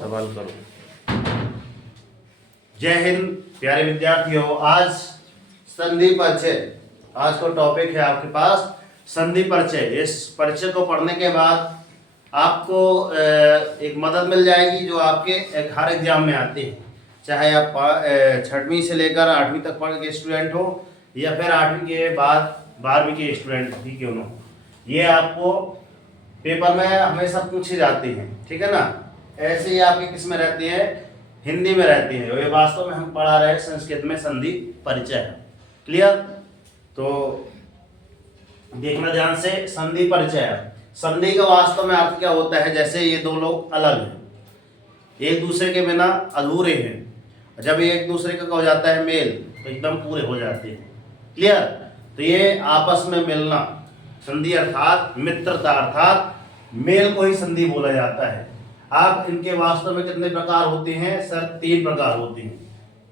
सवाल करो। जय हिंद प्यारे विद्यार्थियों। आज संधि परिचय, आज का टॉपिक है आपके पास संधि परिचय। इस परिचय को पढ़ने के बाद आपको एक मदद मिल जाएगी जो आपके हर एग्जाम में आती है, चाहे आप 6वीं से लेकर 8वीं तक पढ़ के स्टूडेंट हो या फिर 8वीं के बाद 12वीं के स्टूडेंट भी क्यों ना हो, ये आपको पेपर में हमेशा पूछे जाते हैं, ठीक है ना। ऐसे ही आपके किस में रहते हैं, हिंदी में रहते हैं। ये वास्तव में हम पढ़ा रहे हैं संस्कृत में संधि परिचय है। क्लियर? तो देखना ध्यान से। संधि परिचय, संधि का वास्तव में अर्थ क्या होता है, जैसे ये दो लोग अलग हैं, एक दूसरे के बिना अधूरे हैं, जब एक दूसरे का हो जाता है मेल तो एकदम पूरे हो जाते हैं। क्लियर? तो ये आपस में मिलना, संधि अर्थात मित्रता अर्थात मेल को ही संधि बोला जाता है। आप इनके वास्तव में कितने प्रकार होते हैं सर? 3 प्रकार होते हैं।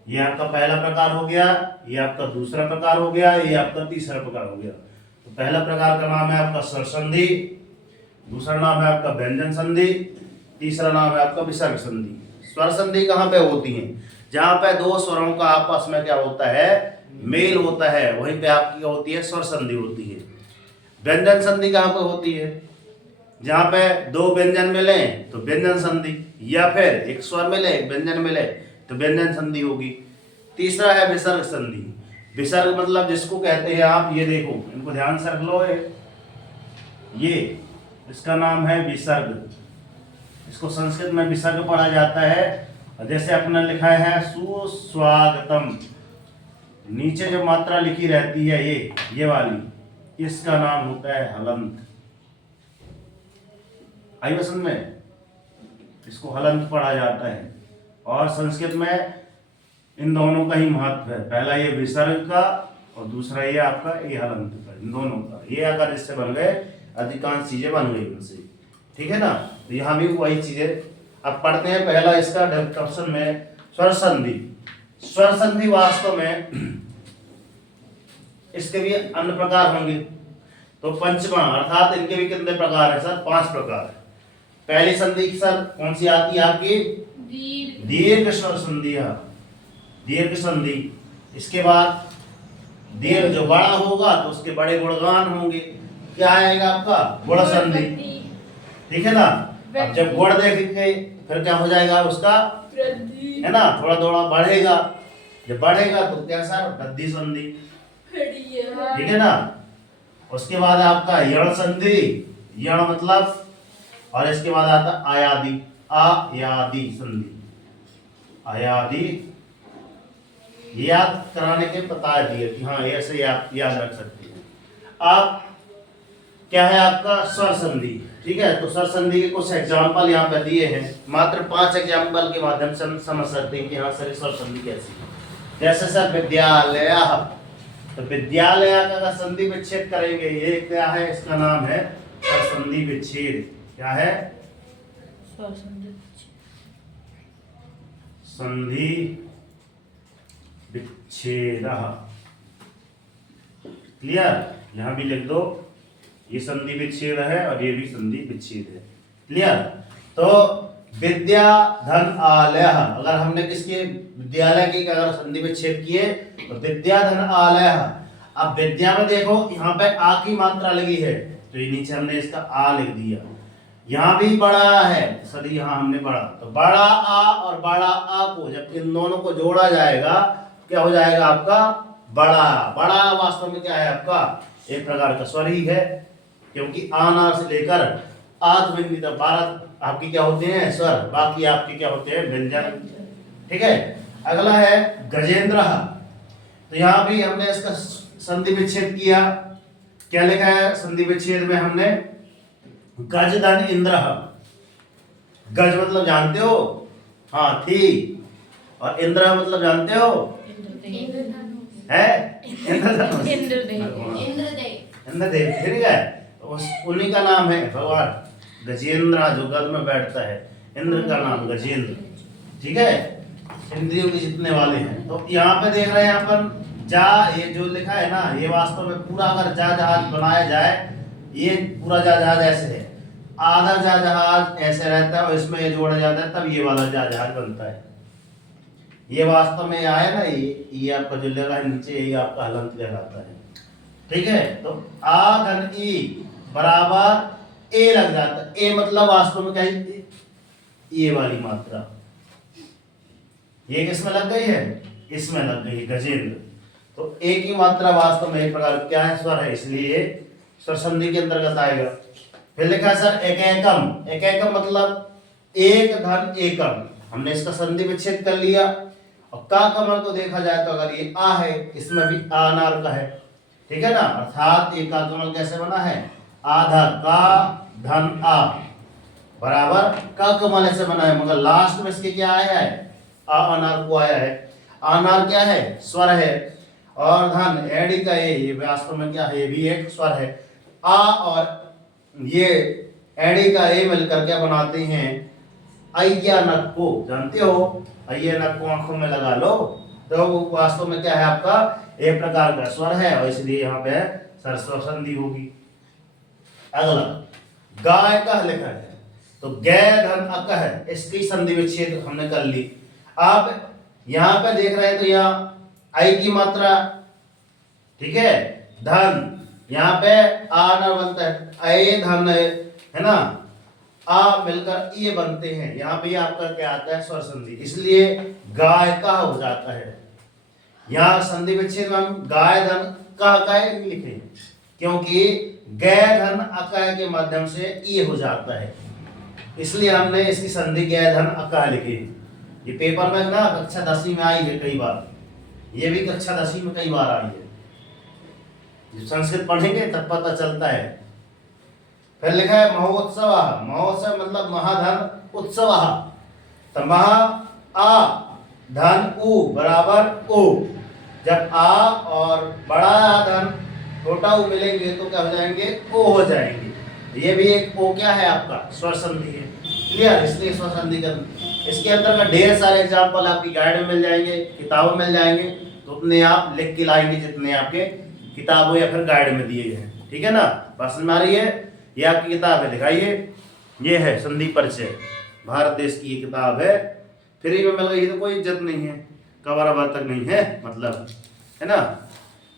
ये आपका पहला प्रकार हो गया, ये आपका दूसरा प्रकार हो गया, ये आपका तीसरा प्रकार हो गया। तो पहला प्रकार का नाम है आपका स्वर संधि, दूसरा नाम है आपका व्यंजन संधि, तीसरा नाम है आपका विसर्ग संधि। स्वर संधि कहाँ पे होती है? जहाँ पे दो स्वरों का आपस में क्या होता है, मेल होता है, वहीं पे आपकी क्या होती है, स्वर संधि होती है। व्यंजन संधि कहाँ पे होती है? जहाँ पे दो व्यंजन मिले तो व्यंजन संधि, या फिर एक स्वर मिले एक व्यंजन मिले तो व्यंजन संधि होगी। तीसरा है विसर्ग संधि। विसर्ग मतलब जिसको कहते हैं आप, ये देखो इनको ध्यान से रख लो, ये इसका नाम है विसर्ग। इसको संस्कृत में विसर्ग पढ़ा जाता है। जैसे अपने लिखा है सुस्वागतम, नीचे जो मात्रा लिखी रहती है ये वाली, इसका नाम होता है हलंत। आई समझ में? इसको हलंत पढ़ा जाता है। और संस्कृत में इन दोनों का ही महत्व है, पहला ये विसर्ग का और दूसरा ये आपका ये हलंत का, इन दोनों का। ये अगर इससे बन गए, अधिकांश चीजें बन गई उनसे, ठीक है ना। तो यहाँ भी वही चीजें अब पढ़ते हैं। पहला इसका डिस्क्रिप्शन में स्वर संधि। स्वर संधि वास्तव में इसके भी अन्य प्रकार होंगे। तो पंचमा अर्थात इनके भी कितने प्रकार है सर? 5 प्रकार। पहली संधि सर कौन सी आती है आपकी? दीर्घ स्वर संधि। दीर्घ संधि। इसके बाद दीर्घ जो बड़ा होगा तो उसके बड़े गुणगान होंगे, क्या आएगा आपका? गुण संधि, ठीक है ना। अब जब गुण देखेंगे फिर क्या हो जाएगा उसका, है ना, थोड़ा थोड़ा बढ़ेगा। जब बढ़ेगा तो क्या सर? वृद्धि संधि, ठीक है ना। उसके बाद आपका यण संधि, यण मतलब, और इसके बाद आता आयादी, आयादी संधि। आयादी याद कराने के बता दिए कि हाँ ऐसे आप याद रख सकते हैं। आप क्या है आपका स्वर संधि, ठीक है। तो स्वर संधि के कुछ एग्जाम्पल यहाँ पे दिए हैं, मात्र 5 एग्जाम्पल के माध्यम से हम समझ सकते हैं कि हाँ सर स्वर संधि कैसी है। जैसे सर विद्यालय, तो विद्यालय का संधि विच्छेद करेंगे, ये क्या है? इसका नाम है स्वर संधि विच्छेद। क्या है? संधि विच्छेद। क्लियर? यहां भी लिख दो, ये संधि विच्छेद है और ये भी संधि विच्छेद है। क्लियर? तो विद्या धन आलय, अगर हमने किसके विद्यालय की अगर संधि विच्छेद किए तो विद्या धन आलय। अब विद्या में देखो यहाँ पे आ की मात्रा लगी है, तो ये नीचे हमने इसका आ लिख दिया। यहाँ भी बड़ा है सर, यहाँ हमने बड़ा, तो बड़ा आ और बड़ा आ को जब इन दोनों को जोड़ा जाएगा क्या हो जाएगा आपका? बड़ा। बड़ा वास्तव में क्या है आपका? एक प्रकार का स्वर ही है, क्योंकि आना से लेकर आध बिंदी तक 12 आपकी क्या होते हैं? स्वर। बाकी आपके क्या होते हैं? व्यंजन, ठीक है। अगला है गजेंद्र। तो यहाँ भी हमने इसका संधि विच्छेद किया। क्या लिखा है संधि विच्छेद में हमने? गज धन इंद्र। गज मतलब जानते हो? हाथी। और इंद्र मतलब जानते हो? है इंद्रदेव, ठीक है। उन्हीं का नाम है भगवान गजेंद्र, जो गज में बैठता है, इंद्र का नाम गजेंद्र, ठीक है। इंद्रियों के जितने वाले हैं। तो यहाँ पे देख रहे हैं अपन जा, ये जो लिखा है ना, ये वास्तव में पूरा अगर जा जहाज बनाया जाए, ये पूरा जा जहाज ऐसे है। आधा जा जहाज ऐसे रहता है और इसमें ये जोड़ा जाता है, तब ये वाला जा जहाज बनता है। ये वास्तव में आया ना, ये आपका जो लगा है नीचे, ये आपका हलंत कहलाता है। ठीक है, तो आ धन ई बराबर ए लग जाता है। ए मतलब वास्तव में क्या है, ये वाली मात्रा। ये किसमें लग गई है, इसमें लग गई है, गजेंद्र। तो ए की मात्रा वास्तव में एक प्रकार क्या है, स्वर है, इसलिए स्वर संधि के अंतर्गत आएगा। फिर लिखा है सर एकैकम। एकैकम मतलब एक धन एकम। हमने इसका संधि विच्छेद कर लिया। और का कमल को देखा जाए तो अगर ये आ है, इसमें भी आ नार का है, ठीक है ना। अर्थात ये का कमल कैसे बना है, आधा का धन आ बराबर का कमल ऐसे बना है, मगर लास्ट में इसके क्या आया है, आ अनार को आया है। अनार क्या है, स्वर है। और धन एडी का ये वास्तव में क्या है, ये भी एक स्वर है। आ और ये एडी का ए मिलकर क्या बनाते हैं, अय्या नक को। जानते हो, अय्या नक को आंखों में लगा लो, तो वो वास्तव में क्या है, आपका एक प्रकार का स्वर है, और इसलिए यहाँ पे स्वर संधि होगी। अगला गाय का लिखा है, तो गै धन अक है, इसकी संधि विच्छेद हमने कर ली। आप यहाँ पे देख रहे हैं तो यहाँ आई की मात्रा, ठीक है, धन, यहाँ पे आ न बनता है, ए धन है ना, आ मिलकर ये बनते हैं। यहाँ पे आपका क्या आता है, स्वर संधि, इसलिए गाय का हो जाता है। यहाँ संधि विच्छेद में हम गाय धन का लिखे, क्योंकि गै धन अकय के माध्यम से ये हो जाता है, इसलिए हमने इसकी संधि गै धन अकय लिखी। ये पेपर में ना कक्षा 10वीं में आई है कई बार, ये भी कक्षा 10वीं में कई बार आई है। जब संस्कृत पढ़ेंगे तब पता चलता है। फिर लिखा है महोत्सव। महोत्सव मतलब महाधन उत्सव। तो महा आ धन उ बराबर उ। जब आ और बड़ा धन छोटा उ मिलेंगे तो क्या हो जाएंगे, ओ हो जाएंगे। ये भी एक ओ क्या है, आपका स्वर संधि है। क्लियर, इसलिए स्वर संधि कर। इसके अंदर का ढेर सारे एग्जाम्पल आपकी गाइड में मिल जाएंगे, किताबों में मिल जाएंगे, तो अपने आप लिख के लाएंगे जितने आपके किताबों या फिर गाइड में दिए गए हैं। ठीक है ना, बस में आ रही है। ये आपकी किताब है, दिखाइए, ये है संधि परिचय, भारत देश की ये किताब है, फ्री में मिल गई, तो कोई इज्जत नहीं है, कवर अवर तक नहीं है, मतलब है ना।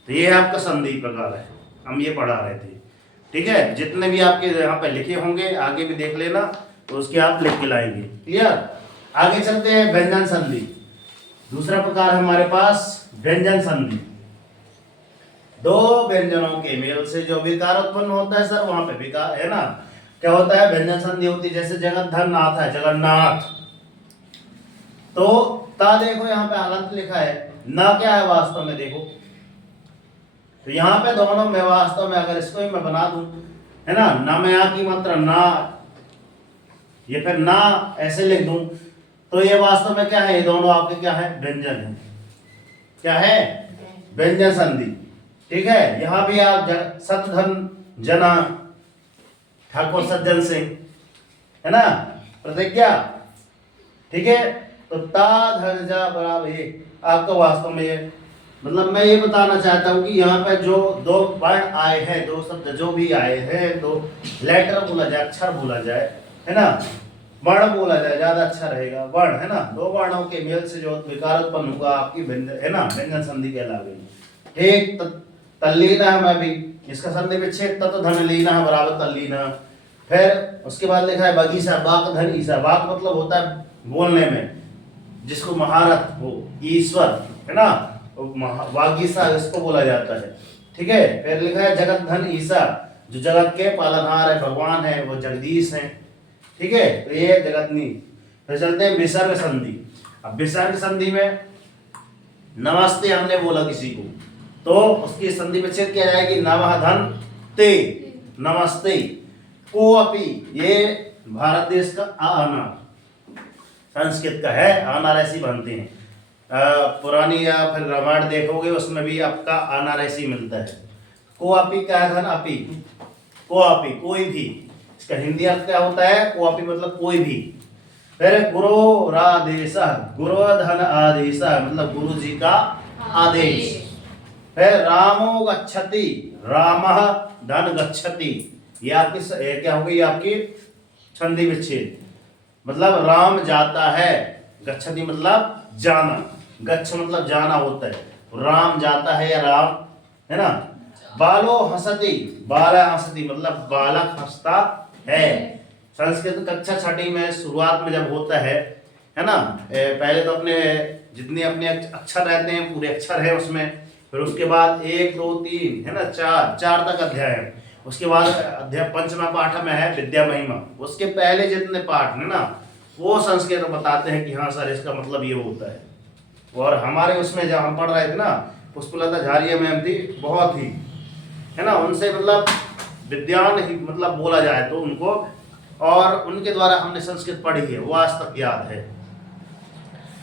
तो ये है आपका संधि प्रकार है, हम ये पढ़ा रहे थे। ठीक है, जितने भी आपके यहाँ पे लिखे होंगे आगे भी देख लेना, तो उसके आप लिख के लाएंगे। क्लियर, आगे चलते हैं व्यंजन संधि। दूसरा प्रकार हमारे पास व्यंजन संधि। दो व्यंजनों के मेल से जो विकार उत्पन्न होता है सर, वहां पे विकार है ना, क्या होता है, व्यंजन संधि होती है। जैसे जगन्नाथ नाथ है, जगन्नाथ, तो ता देखो यहाँ पे हलंत लिखा है, ना क्या है वास्तव में, देखो तो यहाँ पे दोनों में वास्तव में अगर इसको ही मैं बना दूं, है ना, ना में आ की मात्रा ना, ये फिर ना ऐसे लिख दूं, तो ये वास्तव में क्या है, ये दोनों आपके क्या है, व्यंजन है। क्या है, व्यंजन संधि। ठीक है, यहाँ भी आप सतधन जना, ठाकुर सज्जन सिंह, है ना, प्रतिज्ञा। ठीक है, तो ता धन जा बराबर ये आपका वास्तव में ये, मतलब मैं ये बताना चाहता हूँ कि यहाँ पे जो दो वर्ण आए हैं, दो शब्द जो भी आए हैं, दो लेटर बोला जाए, अक्षर बोला जाए, है ना, वर्ण बोला जाए ज्यादा अच्छा रहेगा, वर्ण, है ना, दो वर्णों के मेल से जो विकार उत्पन्न होगा आपकी व्यंजन, है ना, व्यंजन संधि कहलाएगी। एक तल्लीन है, मैं भी इसका संधि विच्छेद तत् धन लीना है बराबर तल्लीन। फिर उसके बाद लिखा है बगीचा, बाक धन ईसा। बाक मतलब होता है बोलने में जिसको महारत हो, ईश्वर, है ना, वागीसा इसको बोला जाता है। ठीक है, फिर लिखा है जगत धन ईसा, जो जगत के पालनहार है, भगवान है, वो जगदीश है। ठीक है, तो ये जगतनी। फिर चलते हैं विसर्ग संधि। अब विसर्ग संधि में नमस्ते हमने बोला किसी को, तो उसकी संधि विच्छेद क्या जाएगी, नमः धन ते, नमस्ते। को अपि, ये भारत देश का आना, संस्कृत का है, आना ऐसी बनते हैं। पुरानी या फिर रामायण देखोगे उसमें भी आपका आना ऐसी मिलता है। को अपि क्या है, धन अपि, को अपि कोई भी, इसका हिंदी अर्थ क्या होता है, को अपि मतलब कोई भी। फिर गुरु रादेश, गुरु धन आदेश मतलब गुरु जी का आदेश। फिर रामो गच्छति, रामः धन गच्छति, ये आपकी क्या हो गई, आपकी संधि विच्छेद मतलब राम जाता है, गच्छति मतलब जाना, गच्छ मतलब जाना होता है, राम जाता है या राम, है ना। बालो हंसति, बाला हंसति मतलब बालक हंसता है। संस्कृत कक्षा छठी में शुरुआत में जब होता है ना, पहले तो अपने जितने अपने अक्षर रहते हैं पूरे अक्षर है उसमें, फिर उसके बाद 1 2 3 है ना, 4 तक अध्याय है। उसके बाद अध्याय पंचमा पाठ में है विद्या महिमा, उसके पहले जितने पाठ है ना वो संस्कृत बताते हैं कि हाँ सर इसका मतलब ये होता है। और हमारे उसमें जब हम पढ़ रहे थे ना, पुष्पलता झारिया मैम थी, बहुत ही है ना, उनसे मतलब विद्यान ही मतलब बोला जाए तो उनको, और उनके द्वारा हमने संस्कृत पढ़ी है, वो आज तक याद है।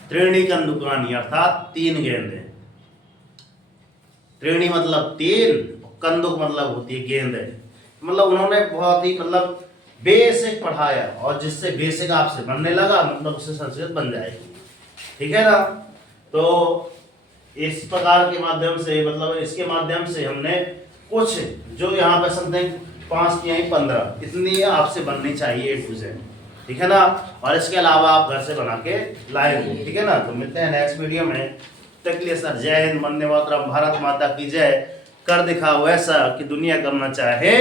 त्रीणी कंदुकानी अर्थात 3 गेंदें, त्रीणी मतलब 3, कंदुक मतलब होती है गेंद है। मतलब उन्होंने बहुत ही मतलब बेसिक पढ़ाया, और जिससे बेसिक आपसे बनने लगा मतलब उससे संस्कृत बन जाएगी, ठीक है ना। तो इस प्रकार के माध्यम से मतलब इसके माध्यम से हमने कुछ जो यहाँ पे समथिंग 5 की 15 इतनी आपसे बननी चाहिए A to Z, ठीक है ना। और इसके अलावा आप घर से बना के लाएंगे, ठीक है ना। तो मिलते हैं नेक्स्ट वीडियो में, तक के लिए सर जय हिंद, वंदे मातरम, भारत माता की जय। कर दिखाओ ऐसा कि दुनिया करना चाहे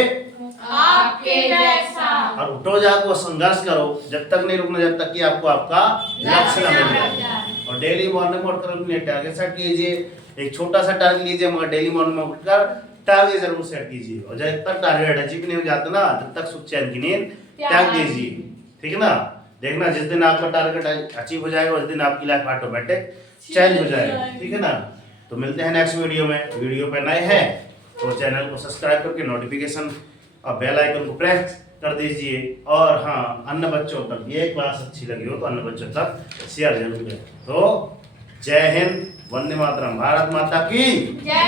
आपके जैसा, और उठो जागो संघर्ष करो, जब तक नहीं रुकना जब तक कि आपको आपका लक्ष्य न मिल जाए। और डेली मॉर्निंग में उठकर अपने टारगेट सेट कीजिए, एक छोटा सा टारगेट लीजिए मगर डेली मॉर्निंग में उठकर टारगेट जरूर सेट कीजिए। और जब तक टारगेट अचीव नहीं हो जाता ना तब तक सुख चैन की नींद त्याग दीजिए, ठीक है ना। देखना जिस दिन आपका टारगेट अचीव हो जाएगा उस दिन आपकी लाइफ ऑटोमेटिक चेंज हो जाएगा, ठीक है ना। तो मिलते हैं नेक्स्ट वीडियो में। वीडियो पे नए हैं तो चैनल को सब्सक्राइब करके नोटिफिकेशन और बेल आइकन को प्रेस कर दीजिए। और हाँ, अन्य बच्चों तक ये क्लास अच्छी लगी हो तो अन्य बच्चों तक शेयर जरूर करें। तो जय हिंद, वंदे मातरम, भारत माता की जय।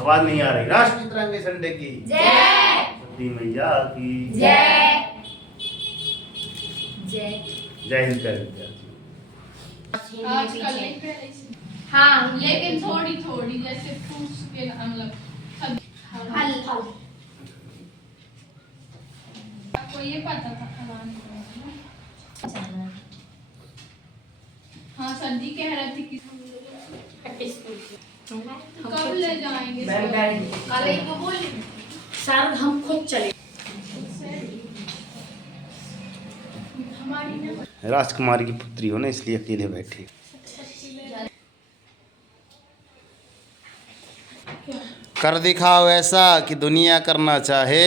आवाज नहीं आ रही, राष्ट्रीय तिरंगे झंडे की जय। सती मैया की जय। जय। जय हिंद करें। हाँ, लेकिन थोड़ी थोड़ी जैसे फ्रूट्स के मतलब हल आपको ये पता था खवाने हाँ सर जी कह रहे थे कि कब ले जाएंगे कल ही तो बोले सर हम खुद चले। हमारी ना राजकुमारी की पुत्री हो ना इसलिए अकेले बैठी। कर दिखाओ ऐसा कि दुनिया करना चाहे